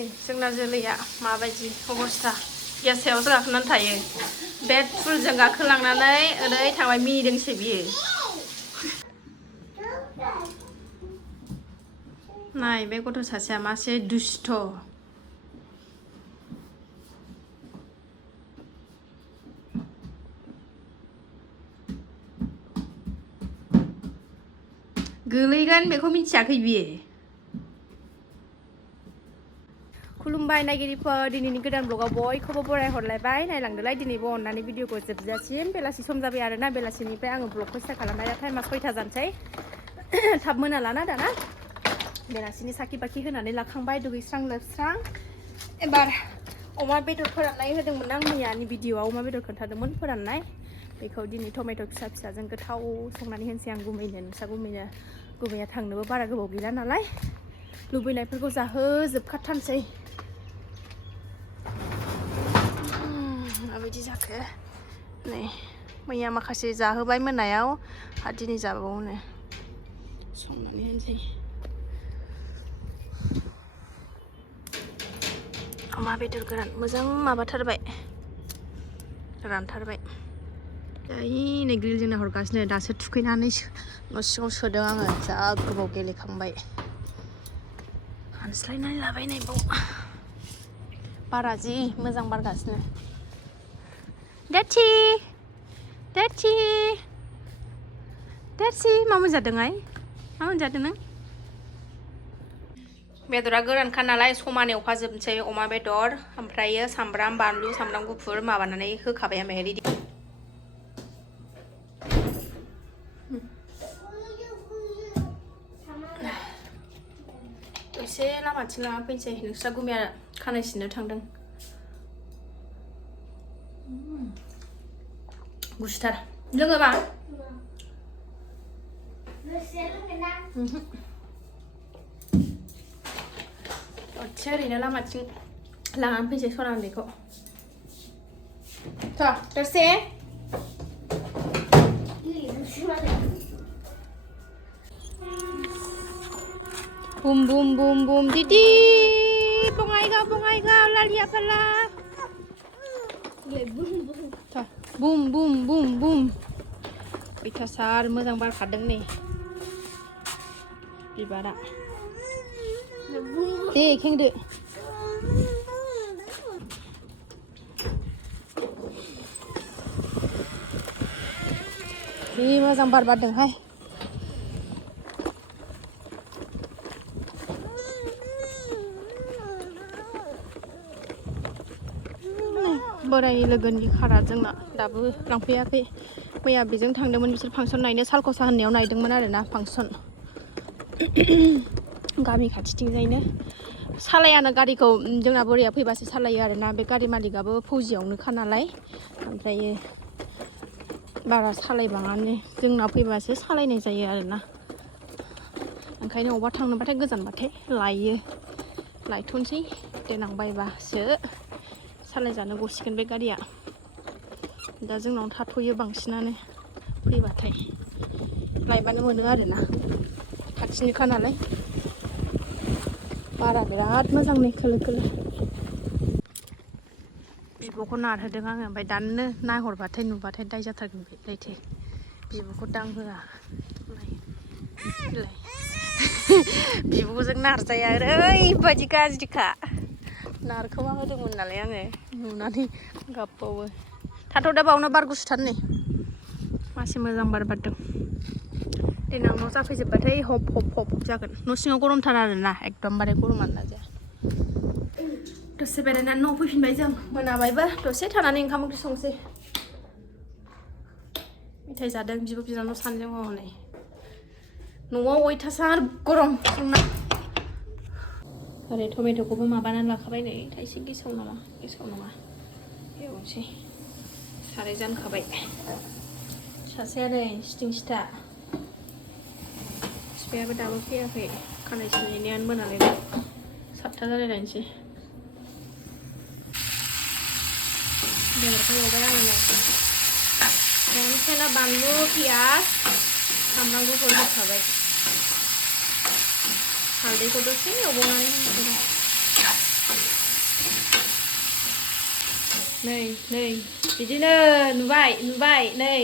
नै जोंना जोलैया माबायदि अबस्था गेस सायावसो गाखोनानै थायो बेड फुलजों गाखोलांनानै ओरै थांबाय मिनिदोंसो बियो नाय बे गथ' सासेया मासे दुस्थ' गोलैगोन बेखौ मिथियाखै बियो खुलुमबाय नायगिरिफोर दिनैनि गोदान ब्लगाव बयखौबो बरायहरलायबाय नायलांदोलाय दिनैबो अननानै भिडिअखौ जोबजासिम बेलासि सम जाबाय आरोना बेलासिनिफ्राय आङो ब्लगखौ स्टार्ट खालामबाय दा टाइमा 6टा जानोसै थाब मोनालाना दाना बेलासिनि साखि बाखि होनानै लाखांबाय दुगैस्रां लोबस्रां एबार अमा बेदर फोराननाय होदोंमोन आं मैयानि भिडिअआव अमा बेदर खोन्थादोंमोन फोराननाय बेखौ दिनै टमेट' फिसा फिसाजों गोथाव संनानै होनोसै आं गुमैनो नोंसा गुमैया थांनोबो बारा गोबाव गैला नालाय लुबैनायफोरखौ जाहोजोबखाथारसै माबायदि जाखो नै मैया माखासे जाहोबाय मोनायाव आरो दिनै जाबावनो संनानै होनोसै अमा बेदर गोरान मोजां माबाथारबाय रानथारबाय नै ग्रिलजों नाहरगासिनो दासो थुखैनानै न' सिङाव सोदों आङो जा गोबाव गेलेखांबाय हानस्लायनानै लाबाय नै बाव बारा जि मोजां बारगासिनो देथि मा मोनजादोंहाय मा मोनजादों नों बेदरा गोरानखा नालाय समान एवफाजोबनोसै अमा बेदर ओमफ्रायो सामब्राम बानलु सामब्राम गुफुर माबानानै होखाबाय आं रेडि एसे लामाथिं लाना फैनोसै नोंस्रा गुमैया खानाय सिननो थांदों गुसुथार लोङोबा दसे ओरैनो लामाथिं लानानै फैनोसै सना उन्दैखौ दसे बुम बुम बुम बुम दीदी बङाइगाव लालिया फाला बुम बुम बुम बुम अयथासार मोजां बारखादों नै बिबारा दे खेंदो जि मोजां बार बारदोंहाय बोरायनि लोगोनि खारा जोंना दाबो लांफैयाखै मैया बेजों थांदोंमोन बिसोर फांसन नायनो सालखसा होननायाव नायदोंमोन आरोना फांसन गामि खाथिथिंजायनो सालायानो गारिखौ जोंना बोराया फैबासो सालायो आरोना बे गारि मालिकआबो फौजियावनोखा नालाय ओमफ्रायो बारा सालायबाङानो जोंना फैबासो सालायनाय जायो आरोना ओंखायनो अबा थांनोबाथाय गोजानबाथाय लायथ'नोसै देनां बायबासो सालायजानो गसिगोन बे गारिया दा जोंनाव थाथ'यो बांसिनानो फैबाथाय लायबानो मोनो आरोना खाथिनिखा नालाय बारा बिराद मोजां नै खोलो खोलो बिब'खौ नारहोदों आङो ओमफ्राय दानो नाहरबाथाय नुबाथाय दाय जाथारगोन बे लायथो बिब'खौ दांहोआ बिब'जों नारजाया ओरैबायदि गाज्रिखा नारखोमा होदोंमोन नालाय आङो नुनानै गाबबावो थाथ' बावनो बार गुसुथार नै मासे मोजां बार बारदों देनां न' जाफैजोबबाथाय हब जागोन न' सिङाव गरमथार आरोना एकदमबारे गरमानो लाजाया दसे बेरायनानै न'आव फैफिनबाय जों मोनाबायबो दसे थानानै ओंखाम ओंख्रि संसै मेथाइ जादों बिब' बिनानाव सानैजों हनै न'आव अयथासार गरम जोंना ओरै टमेट'खौबो माबानानै लाखाबाय नै थाइसे गेसाव नङा एवनोसै साराय जानखाबाय सासेया नै सिथिं सिथा बिफायाबो दाबो फैयाखै खानाय सिननायानो मोनालायबाय 7टा जालायलायनोसै बेदरखौ एवबाय आङो नै बानलु पियाज सामब्राम गुफुर होखाबाय हालदैखौ दसे एवबावनानै नै बिदिनो नुबाय नै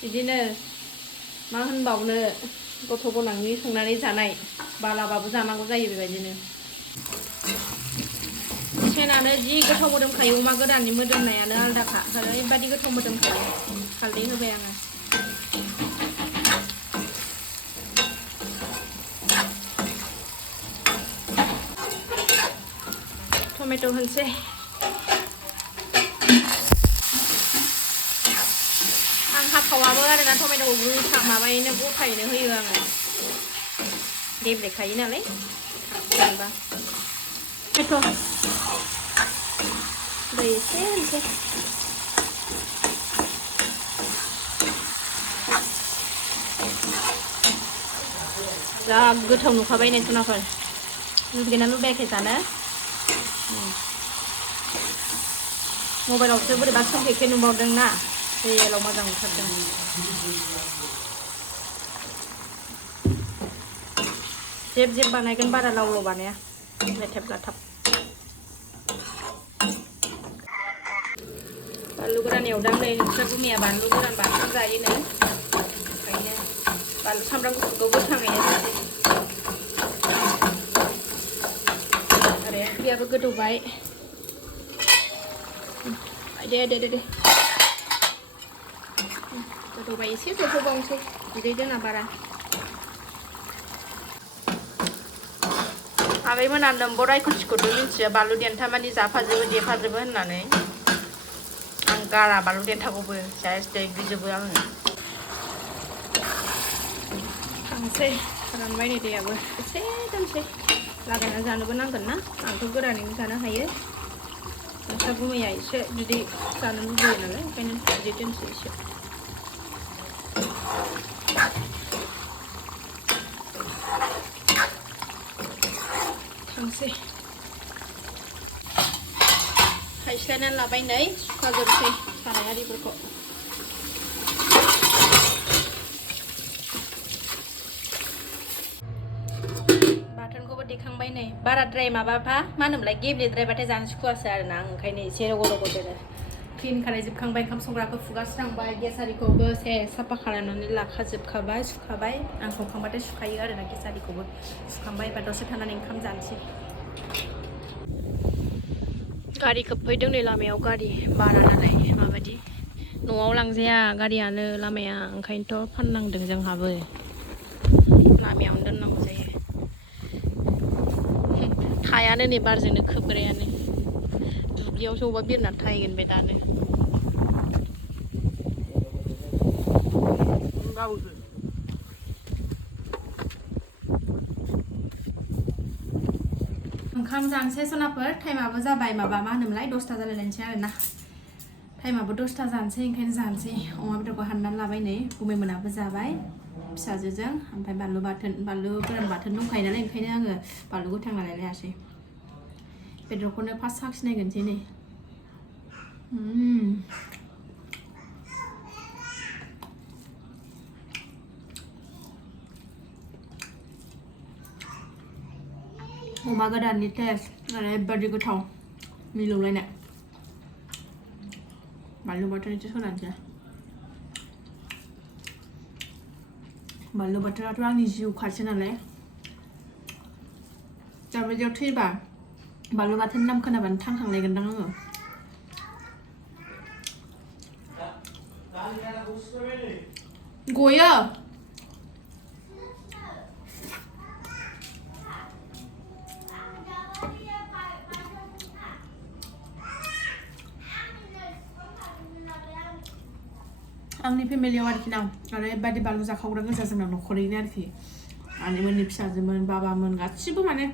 बिदिनो मा होनबावनो गथ' गोनांनि संनानै जानाय बालाबाबो जानांगौ जायो बेबायदिनो सेनानो जि गोथाव मोदोमखायो अमा गोराननि मोदोमनायानो आलदाखा ओरैबायदि गोथाव मोदोमखायो हालदै होबाय आङो टमेट' होनसै आं हाखावाबो आरोना टमेट'खौ गोथा माबायैनो गथायैनो होयो आङो गेब्लेखायो नालाय जेनेबा दै एसे होनसै जा गोथाव नुखाबाय नै सनाफोर लुबैगोना लुबैयाखै जानो मबाइलावसो बोरैबा सोमखेखे नुबावदों ना रियेलाव मोजां नुथारदों जेब बानायगोन बारा लाव बानाया लेथेब लाथाब बानलु गोरान एवदां नै नोंसोर गुमिया बानलु गोरान बांसिन जायोनो ओंखायनो बानलु सामब्राम गुफुरखौ गोथाङैनो होसै आरो ओंख्रियाबो गोदौबाय दे गोदौबाय एसे जबहोबावनोसै बिदै दोना बारा आबैमोना नोम्बर रायखुथिखौथ' मिन्थियो बानलु देन्थामानि जाफाजोबो देफाजोबो होननानै आं गारा बानलु देन्थाखौबो जायस देग्लिजोबो आङो थांसै रानबाय नै दैयाबो एसे दोनसै लागायना जानोबो नांगोन ना आंथ' गोरानैनो जानो हायो नोंस्रा गुमैया एसे बिदै जानो लुबैयो नालाय ओंखायनो बिदै दोनसै एसे थांसै हायस्लायनानै लाबाय नै सुखाजोबसै साराय आरिफोरखौ बाथोनखौबो देखांबाय नै बाराद्राय माबाफा मा होनोमोनलाय गेब्लेद्रायबाथाय जानो सुखुवासो आरोना आं ओंखायनो एसे रग' रग' दोनो क्लिन खालायजोबखांबाय ओंखाम संग्राखौ फुगास्रांबाय गेस आरिखौबो साफा खालामनानै लाखाजोबखाबाय सुखाबाय आं संखांबाथाय सुखायो आरोना गेस आरिखौबो सुखांबाय एबा दसे थानानै ओंखाम जानोसै गारि खोबफैदों नै लामायाव गारि बारा नालाय माबायदि न'आव लांजाया गारियानो लामाया ओंखायनोथ' फाननांदों जोंहाबो लामायावनो दोननांगौ जायो थायानो नै बारजोंनो खोबग्रायानो दुब्लियावसो अबेबा बिरनानै थाहैगोन बे दानो ओंखाम जानोसै सनाफोर टाइमाबो जाबाय माबा मा होनोमोनलाय 10ता जालायलायनोसै आरोना टाइमाबो 10ता जानोसै ओंखायनो जानोसै अमा बेदरखौ हाननानै लाबाय नै गुमैमोनाबो जाबाय फिसाजोजों ओमफ्राय बानलु गोरान बाथोन दंखायो नालाय ओंखायनो आङो बानलु गोथां लायलायासै बेदरखौनो फार्स्ट साखिनायगोनसै नै अमा गोराननि टेस्ट ओरैबायदि गोथाव मिलौलायनाय बानलु बाथोन एसे होनानैसै बानलु बाथोनाथ' आंनि जिउ खासै नालाय दाबायदियाव थैबा बानलु बाथोननि नाम खोनाबानो थांखांलायगोनदां आङो गयो आंनि फेमिलियाव आरोखि ना ओरैबायदि बानलु जाखावग्रा गोजा जोंना न'खरैनो आरोखि आनैमोननि फिसाजोमोन बाबामोन गासिबो माने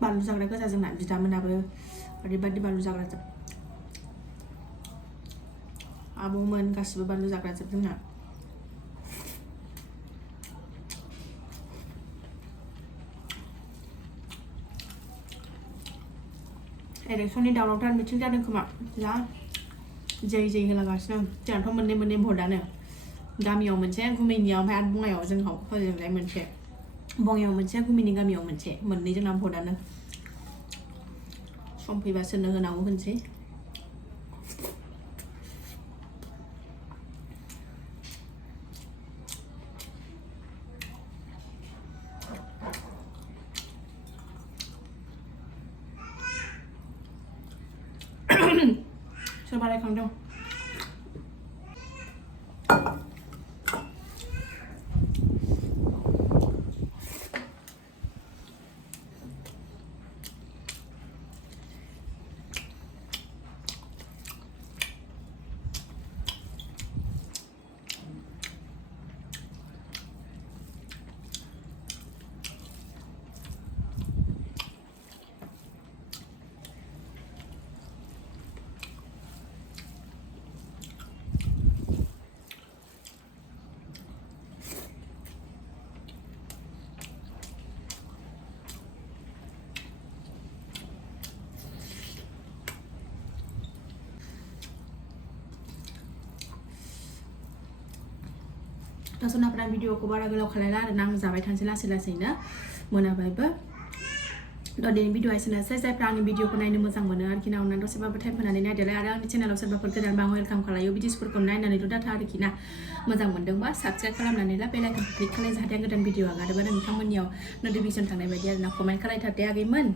बानलु जाग्रा गोजा जोंना बिदामोनाबो ओरैबायदि बानलु जाग्रा जोब आबौमोन गासिबो बानलु जाग्रा जोब जोंना इलेक्सननि दावरावथार मिथिं जादों खोमा जा जै होलागासिनो जोंहाथ' मोननै भटआनो गामियाव मोनसे गुमैनियाव ओमफ्राय आरो बङाइयाव जोंनाव हजोंलाय मोनसे बङाइयाव मोनसे गुमैनि गामियाव मोनसे मोननै जोंना भटआनो सम फैबा सोरनो होनांगौ होनसै सोरबा रायखांदों सनाफोरा भिडिअखौ बारा गोलाव खालायला आरो ना आं जाबाय थानोसै लासै लासैनो मोनाबायबो दिनै भिडिअ एसेनोसै जायफ्रा आंनि भिडिअखौ नायनो मोजां मोनो आरोखि ना अननानै दसेबाबो टाइम होनानै नायदोलाय आरो आंनि चेनेलाव सोरबाफोर गोदान बा वेलकाम खालायो भिडिअसफोरखौ नायनानैल' डाटा आरोखि ना मोजां मोनदोंबा साबस्क्राइब खालामनानै ला बेल आइकन क्लिक खालाय जाहाथे गोदान भिडिअ आगारोबा नोंथांमोननियाव नटिफिकेसन थांनाय बायदि आरो ना कमेन्ट खालायथार दे आगैमोन